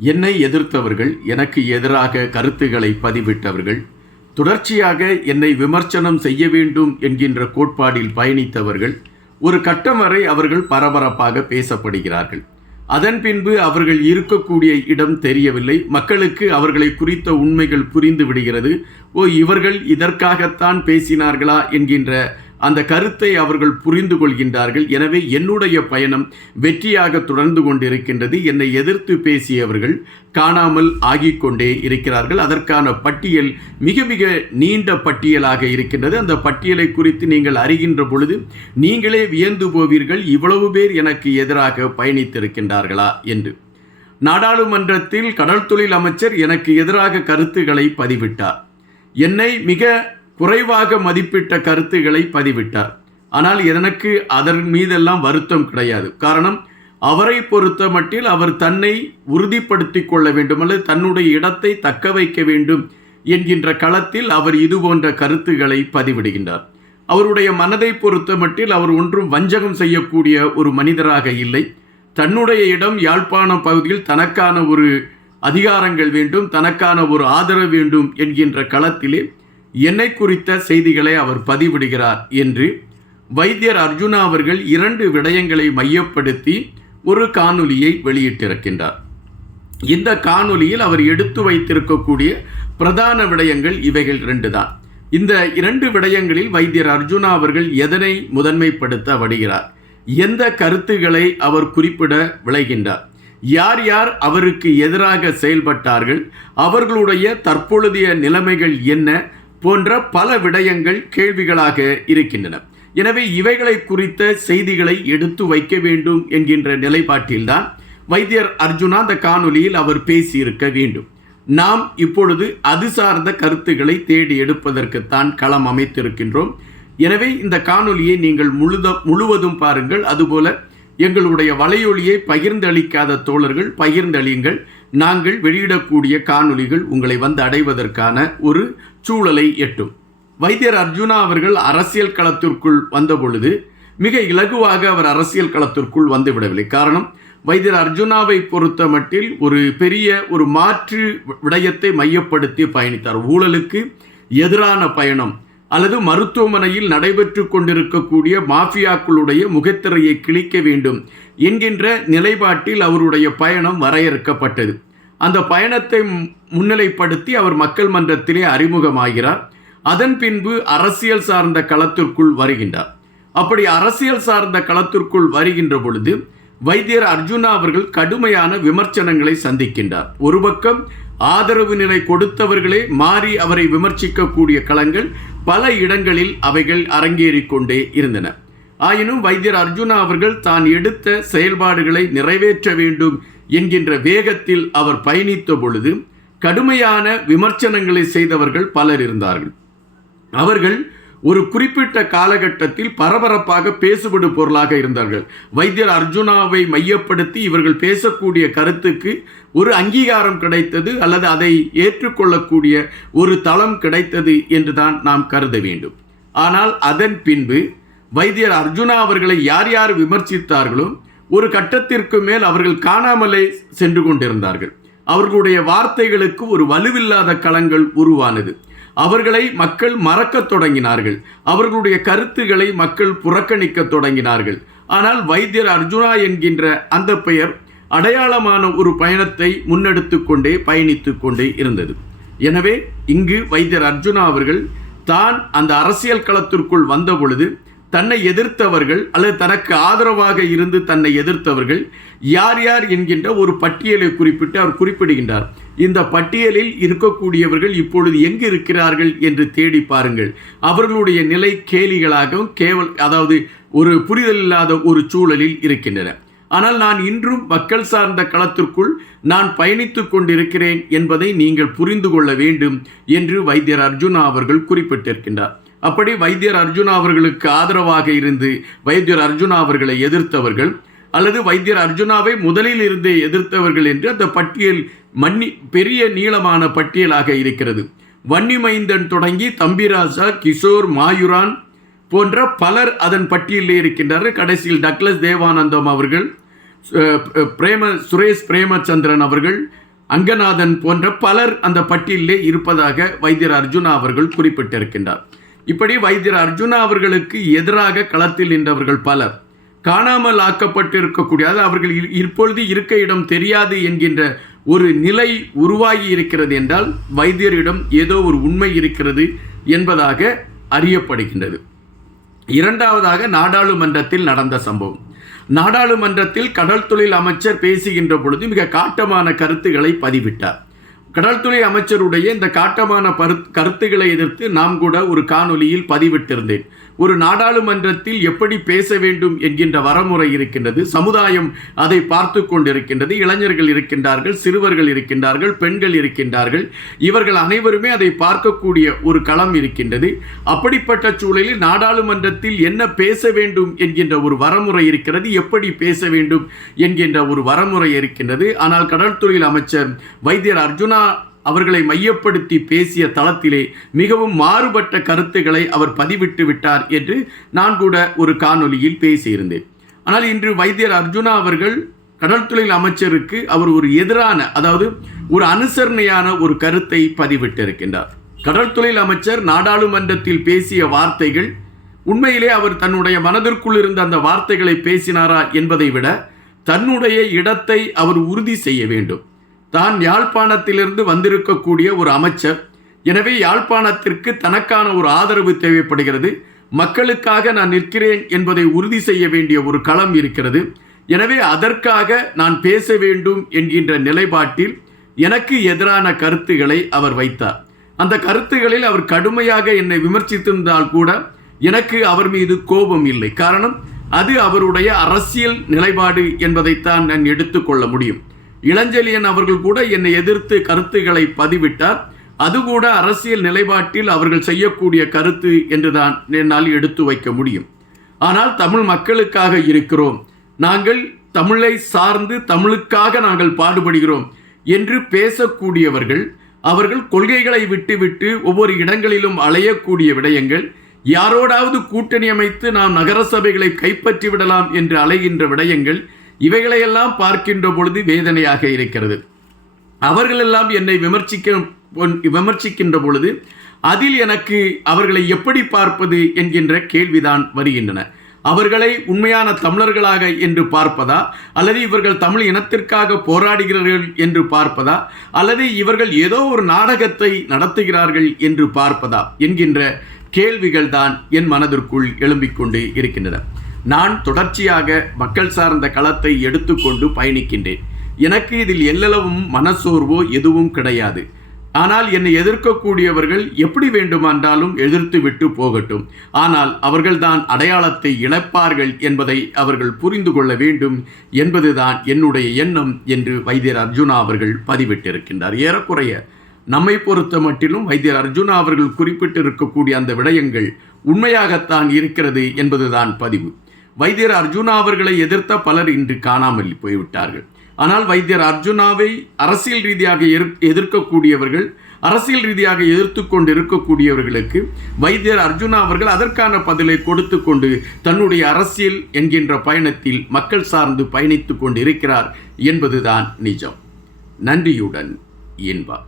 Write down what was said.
என்னை எதிர்த்தவர்கள், எனக்கு எதிராக கருத்துக்களை பதிவிட்டவர்கள், தொடர்ச்சியாக என்னை விமர்சனம் செய்ய வேண்டும் என்கின்ற கோட்பாடில் பயணித்தவர்கள், ஒரு கட்டம் வரை அவர்கள் பரபரப்பாக பேசப்படுகிறார்கள். அதன் பின்பு அவர்கள் இருக்கக்கூடிய இடம் தெரியவில்லை. மக்களுக்கு அவர்களை குறித்த உண்மைகள் புரிந்து விடுகிறது. இவர்கள் இதற்காகத்தான் பேசினார்களா என்கின்ற அந்த கருத்தை அவர்கள் புரிந்து கொள்கின்றார்கள். எனவே என்னுடைய பயணம் வெற்றியாக தொடர்ந்து கொண்டிருக்கின்றது. என்னை எதிர்த்து பேசியவர்கள் காணாமல் ஆகிக்கொண்டே இருக்கிறார்கள். அதற்கான பட்டியல் மிக மிக நீண்ட பட்டியலாக இருக்கின்றது. அந்த பட்டியலை குறித்து நீங்கள் அறிகின்ற பொழுது நீங்களே வியந்து போவீர்கள், இவ்வளவு பேர் எனக்கு எதிராக பயணித்திருக்கின்றார்களா என்று. நாடாளுமன்றத்தில் கடல் தொழில் அமைச்சர் எனக்கு எதிராக கருத்துக்களை பதிவிட்டார். என்னை மிக குறைவாக மதிப்பிட்ட கருத்துக்களை பதிவிட்டார். ஆனால் எனக்கு அதன் மீதெல்லாம் வருத்தம் கிடையாது. காரணம், அவரை பொறுத்த மட்டில் அவர் தன்னை உறுதிப்படுத்திக் கொள்ள வேண்டும் அல்லது தன்னுடைய இடத்தை தக்க வைக்க வேண்டும் என்கின்ற களத்தில் அவர் இது போன்ற கருத்துக்களை பதிவிடுகின்றார். அவருடைய மனதை பொறுத்த மட்டில் அவர் ஒன்றும் வஞ்சகம் செய்யக்கூடிய ஒரு மனிதராக இல்லை. தன்னுடைய இடம் யாழ்ப்பாணம் பகுதியில் தனக்கான ஒரு அதிகாரங்கள் வேண்டும், தனக்கான ஒரு ஆதரவு வேண்டும் என்கின்ற களத்திலே என்னை குறித்த செய்திகளை அவர் பதிவிடுகிறார் என்று வைத்தியர் அர்ஜுனா அவர்கள் 2 விடயங்களை மையப்படுத்தி ஒரு காணொலியை வெளியிட்டிருக்கின்றார். இந்த காணொலியில் அவர் எடுத்து வைத்திருக்கக்கூடிய பிரதான விடயங்கள் இவைகள் 2 தான். இந்த 2 விடயங்களில் வைத்தியர் அர்ஜுனா அவர்கள் எதனை முதன்மைப்படுத்த வருகிறார், எந்த கருத்துக்களை அவர் குறிப்பிட விளைகின்றார், யார் யார் அவருக்கு எதிராக செயல்பட்டார்கள், அவர்களுடைய தற்பொழுதைய நிலைமைகள் என்ன போன்ற பல விடயங்கள் கேள்விகளாக இருக்கின்றன. எனவே இவைகளை குறித்த செய்திகளை எடுத்து வைக்க வேண்டும் என்கின்ற நிலைப்பாட்டில்தான் வைத்தியர் அர்ஜுனா அந்த காணொலியில் அவர் பேசியிருக்க வேண்டும். நாம் இப்பொழுது அது சார்ந்த கருத்துக்களை தேடி எடுப்பதற்குத்தான் களம் அமைத்திருக்கின்றோம். எனவே இந்த காணொலியை நீங்கள் முழுவதும் பாருங்கள். அதுபோல எங்களுடைய வலையொலியை பகிர்ந்தளிக்காத தோழர்கள் பகிர்ந்தளியுங்கள். நாங்கள் வெளியிடக்கூடிய காணொலிகள் உங்களை வந்து அடைவதற்கான ஒரு சூழலை எட்டும். வைத்தியர் அர்ஜுனா அவர்கள் அரசியல் களத்திற்குள் வந்த பொழுது மிக இலகுவாக அவர் அரசியல் களத்திற்குள் வந்துவிடவில்லை. காரணம், வைத்தியர் அர்ஜுனாவை பொறுத்த மட்டில் ஒரு பெரிய ஒரு மாற்று விடயத்தை மையப்படுத்தி பயணித்தார். ஊழலுக்கு எதிரான பயணம் அல்லது மருத்துவமனையில் நடைபெற்று கொண்டிருக்கக்கூடிய மாஃபியாக்களுடைய முகத்திரையை கிழிக்க வேண்டும் என்கின்ற நிலைப்பாட்டில் அவருடைய பயணம் வரையறுக்கப்பட்டது. அந்த பயணத்தை முன்னிலைப்படுத்தி அவர் மக்கள் மன்றத்திலே அறிமுகமாகிறார். அதன் பின்பு அரசியல் சார்ந்த களத்திற்குள் வருகின்றார். அப்படி அரசியல் சார்ந்த களத்திற்குள் வருகின்ற பொழுது வைத்தியர் அர்ஜுனா அவர்கள் கடுமையான விமர்சனங்களை சந்திக்கின்றார். ஒரு பக்கம் ஆதரவு நிலை கொடுத்தவர்களே மாறி அவரை விமர்சிக்கக்கூடிய களங்கள் பல இடங்களில் அவைகள் அரங்கேறிக் கொண்டே இருந்தன. ஆயினும் வைத்தியர் அர்ஜுனா அவர்கள் தான் எடுத்த செயல்பாடுகளை நிறைவேற்ற வேண்டும் என்கின்ற வேகத்தில் அவர் பயணித்த பொழுது கடுமையான விமர்சனங்களை செய்தவர்கள் பலர் இருந்தார்கள். அவர்கள் ஒரு குறிப்பிட்ட காலகட்டத்தில் பரபரப்பாக பேசுபடு பொருளாக இருந்தார்கள். வைத்தியர் அர்ஜுனாவை மையப்படுத்தி இவர்கள் பேசக்கூடிய கருத்துக்கு ஒரு அங்கீகாரம் கிடைத்தது அல்லது அதை ஏற்றுக்கொள்ளக்கூடிய ஒரு தளம் கிடைத்தது என்றுதான் நாம் கருத வேண்டும். ஆனால் அதன் பின்பு வைத்தியர் அர்ஜுனா அவர்களை யார் யார் விமர்சித்தார்களோ ஒரு கட்டத்திற்கு மேல் அவர்கள் காணாமலே சென்று கொண்டிருந்தார்கள். அவர்களுடைய வார்த்தைகளுக்கு ஒரு வலுவில்லாத களங்கள் உருவானது. அவர்களை மக்கள் மறக்கத் தொடங்கினார்கள். அவர்களுடைய கருத்துக்களை மக்கள் புறக்கணிக்க தொடங்கினார்கள். ஆனால் வைத்தியர் அர்ஜுனா என்கின்ற அந்த பெயர் அடையாளமான ஒரு பயணத்தை முன்னெடுத்து கொண்டே பயணித்து கொண்டே இருந்தது. எனவே இங்கு வைத்தியர் அர்ஜுனா அவர்கள் தான் அந்த அரசியல் களத்திற்குள் வந்த பொழுது தன்னை எதிர்த்தவர்கள் அல்லது தனக்கு ஆதரவாக இருந்து தன்னை எதிர்த்தவர்கள் யார் யார் என்கின்ற ஒரு பட்டியலை குறிப்பிட்டு அவர் குறிப்பிடுகின்றார். இந்த பட்டியலில் இருக்கக்கூடியவர்கள் இப்பொழுது எங்கு இருக்கிறார்கள் என்று தேடி பாருங்கள். அவர்களுடைய நிலை கேலிகளாகவும் அதாவது ஒரு புரிதல் இல்லாத ஒரு சூழலில் இருக்கின்றன. ஆனால் நான் இன்றும் மக்கள் சார்ந்த களத்திற்குள் நான் பயணித்துக் கொண்டிருக்கிறேன் என்பதை நீங்கள் புரிந்து கொள்ள வேண்டும் என்று வைத்தியர் அர்ஜுனா அவர்கள் குறிப்பிட்டிருக்கின்றார். அப்படி வைத்தியர் அர்ஜுனா அவர்களுக்கு ஆதரவாக இருந்து வைத்தியர் அர்ஜுனா அவர்களை எதிர்த்தவர்கள் அல்லது வைத்தியர் அர்ஜுனாவை முதலில் இருந்தே எதிர்த்தவர்கள் என்று அந்த பட்டியல் பெரிய நீளமான பட்டியலாக இருக்கிறது. வன்னிமைந்தன் தொடங்கி தம்பிராசா, கிஷோர், மாயூரான் போன்ற பலர் அதன் பட்டியலில் இருக்கின்றார்கள். கடைசியில் டக்ளஸ் தேவானந்தம் அவர்கள், சுரேஷ் பிரேமச்சந்திரன் அவர்கள், அங்கநாதன் போன்ற பலர் அந்த பட்டியலிலே இருப்பதாக வைத்தியர் அர்ஜுனா அவர்கள் குறிப்பிட்டிருக்கின்றார். இப்படி வைத்தியர் அர்ஜுனா அவர்களுக்கு எதிராக களத்தில் நின்றவர்கள் பலர் காணாமல் ஆக்கப்பட்டிருக்கக்கூடிய, அதாவது அவர்கள் இப்பொழுது இருக்க இடம் தெரியாது என்கின்ற ஒரு நிலை உருவாகி இருக்கிறது என்றால் வைத்தியரிடம் ஏதோ ஒரு உண்மை இருக்கிறது என்பதாக அறியப்படுகின்றது. இரண்டாவதாக நாடாளுமன்றத்தில் நடந்த சம்பவம். நாடாளுமன்றத்தில் கடல் தொழில் அமைச்சர் பேசுகின்ற பொழுது மிக காட்டமான கருத்துக்களை பதிவிட்டார். கடல் தொழில் அமைச்சருடைய இந்த காட்டமான கருத்துக்களை எதிர்த்து நாம் கூட ஒரு காணொலியில் பதிவிட்டிருந்தேன். ஒரு நாடாளுமன்றத்தில் எப்படி பேச வேண்டும் என்கின்ற வரமுறை இருக்கின்றது. சமுதாயம் அதை பார்த்து கொண்டிருக்கின்றது. இளைஞர்கள் இருக்கின்றார்கள், சிறுவர்கள் இருக்கின்றார்கள், பெண்கள் இருக்கின்றார்கள். இவர்கள் அனைவருமே அதை பார்க்கக்கூடிய ஒரு களம் இருக்கின்றது. அப்படிப்பட்ட சூழலில் நாடாளுமன்றத்தில் என்ன பேச வேண்டும் என்கின்ற ஒரு வரமுறை இருக்கிறது, எப்படி பேச வேண்டும் என்கின்ற ஒரு வரமுறை இருக்கின்றது. ஆனால் கடல் தொழில் அமைச்சர் வைத்தியர் அர்ஜுனா அவர்களை மையப்படுத்தி பேசிய தளத்திலே மிகவும் மாறுபட்ட கருத்துக்களை அவர் பதிவிட்டு விட்டார் என்று நான் கூட ஒரு காணொலியில் பேசியிருந்தேன். ஆனால் இன்று வைத்தியர் அர்ஜுனா அவர்கள் கடல் தொழில் அமைச்சருக்கு அவர் ஒரு எதிரான, அதாவது ஒரு அனுசரணையான ஒரு கருத்தை பதிவிட்டிருக்கின்றார். கடல் தொழில் அமைச்சர் நாடாளுமன்றத்தில் பேசிய வார்த்தைகள் உண்மையிலே அவர் தன்னுடைய மனதிற்குள் இருந்த அந்த வார்த்தைகளை பேசினாரா என்பதை விட தன்னுடைய இடத்தை அவர் உறுதி செய்ய வேண்டும். தான் யாழ்ப்பாணத்திலிருந்து வந்திருக்கக்கூடிய ஒரு அமைச்சர், எனவே யாழ்ப்பாணத்திற்கு தனக்கான ஒரு ஆதரவு தேவைப்படுகிறது, மக்களுக்காக நான் நிற்கிறேன் என்பதை உறுதி செய்ய வேண்டிய ஒரு களம் இருக்கிறது. எனவே அதற்காக நான் பேச வேண்டும் என்கின்ற நிலைப்பாட்டில் எனக்கு எதிரான கருத்துக்களை அவர் வைத்தார். அந்த கருத்துகளில் அவர் கடுமையாக என்னை விமர்சித்திருந்தால் கூட எனக்கு அவர் மீது கோபம் இல்லை. காரணம், அது அவருடைய அரசியல் நிலைப்பாடு என்பதைத்தான் நான் எடுத்துக்கொள்ள முடியும். இளஞ்செழியன் அவர்கள் கூட என்னை எதிர்த்து கருத்துக்களை பதிவிட்டார். அது கூட அரசியல் நிலைப்பாட்டில் அவர்கள் செய்யக்கூடிய கருத்து என்றுதான் என்னால் எடுத்து வைக்க முடியும். ஆனால் தமிழ் மக்களுக்காக இருக்கிறோம், நாங்கள் தமிழை சார்ந்து தமிழுக்காக நாங்கள் பாடுபடுகிறோம் என்று பேசக்கூடியவர்கள், அவர்கள் கொள்கைகளை விட்டுவிட்டு ஒவ்வொரு இடங்களிலும் அலையக்கூடிய விடயங்கள், யாரோடாவது கூட்டணி அமைத்து நாம் நகர சபைகளை கைப்பற்றி விடலாம் என்று அலைகின்ற விடயங்கள், இவைகளையெல்லாம் பார்க்கின்ற பொழுது வேதனையாக இருக்கிறது. அவர்களெல்லாம் என்னை விமர்சிக்கின்ற பொழுது அதில் எனக்கு அவர்களை எப்படி பார்ப்பது என்கின்ற கேள்விதான் வருகின்றன. அவர்களை உண்மையான தமிழர்களாக என்று பார்ப்பதா, அல்லது இவர்கள் தமிழ் இனத்திற்காக போராடுகிறார்கள் என்று பார்ப்பதா, அல்லது இவர்கள் ஏதோ ஒரு நாடகத்தை நடத்துகிறார்கள் என்று பார்ப்பதா என்கின்ற கேள்விகள் தான் என் மனதிற்குள் எழும்பிக்கொண்டு இருக்கின்றன. நான் தொடர்ச்சியாக மக்கள் சார்ந்த களத்தை எடுத்துக்கொண்டு பயணிக்கின்றேன். எனக்கு இதில் எல்லளவும் மனசோர்வோ எதுவும் கிடையாது. ஆனால் என்னை எதிர்க்கக்கூடியவர்கள் எப்படி வேண்டுமென்றாலும் எதிர்த்து விட்டு போகட்டும். ஆனால் அவர்கள்தான் அடையாளத்தை இழப்பார்கள் என்பதை அவர்கள் புரிந்து கொள்ள வேண்டும் என்பதுதான் என்னுடைய எண்ணம் என்று வைத்தியர் அர்ஜுனா அவர்கள் பதிவிட்டிருக்கின்றார். ஏறக்குறைய நம்மை பொறுத்த மட்டிலும் வைத்தியர் அர்ஜுனா அவர்கள் குறிப்பிட்டிருக்கக்கூடிய அந்த விடயங்கள் உண்மையாகத்தான் இருக்கிறது என்பதுதான் பதிவு. வைத்தியர் அர்ஜுனா அவர்களை எதிர்த்த பலர் இன்று காணாமல் போய்விட்டார்கள். ஆனால் வைத்தியர் அர்ஜுனாவை அரசியல் ரீதியாக எதிர்க்கக்கூடியவர்கள், அரசியல் ரீதியாக எதிர்த்து கொண்டு இருக்கக்கூடியவர்களுக்கு வைத்தியர் அர்ஜுனா அவர்கள் அதற்கான பதிலை கொடுத்து கொண்டு தன்னுடைய அரசியல் என்கின்ற பயணத்தில் மக்கள் சார்ந்து பயணித்து கொண்டு இருக்கிறார் என்பதுதான் நிஜம். நன்றியுடன் இன்பா.